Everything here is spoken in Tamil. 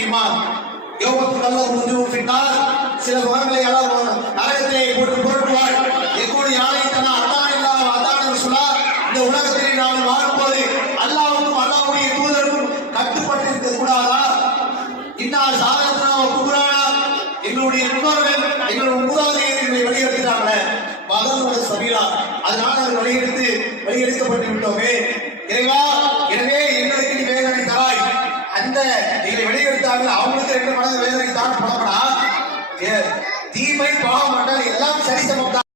முடியுமா? யோகத்துக்கு நல்ல முடிவு பின்னால் சில முகங்களை நரகத்திலே போட்டு புரட்டுவாள். எங்களுடைய யானை தன்னா அத்தான் இல்லாத அத்தான் சொல்லார். இந்த உலகத்திலே நாம் வாழும்போது அல்லாஹ்வுக்கும் அல்லாஹ்வுடைய தூதருக்கும் கட்டுப்பட்டு இருக்க கூடாதா? இன்னார் சாதனா புகுரானா எங்களுடைய முன்னோர்கள் எங்களுடைய மூதாதையர்களை வெளியெடுத்துட்டாங்களே மதனோட சபீரா, அதனால வெளியெடுக்கப்பட்டு விட்டோமே. எனவே எங்களுக்கு நீ வேதனை தராய். அந்த நீங்க வெளியெடுத்தாங்க அவங்களுக்கு 2 மடங்கு வேதனை தான் படப்படா. தீமை பாவம் எல்லாம் சரி சமம்.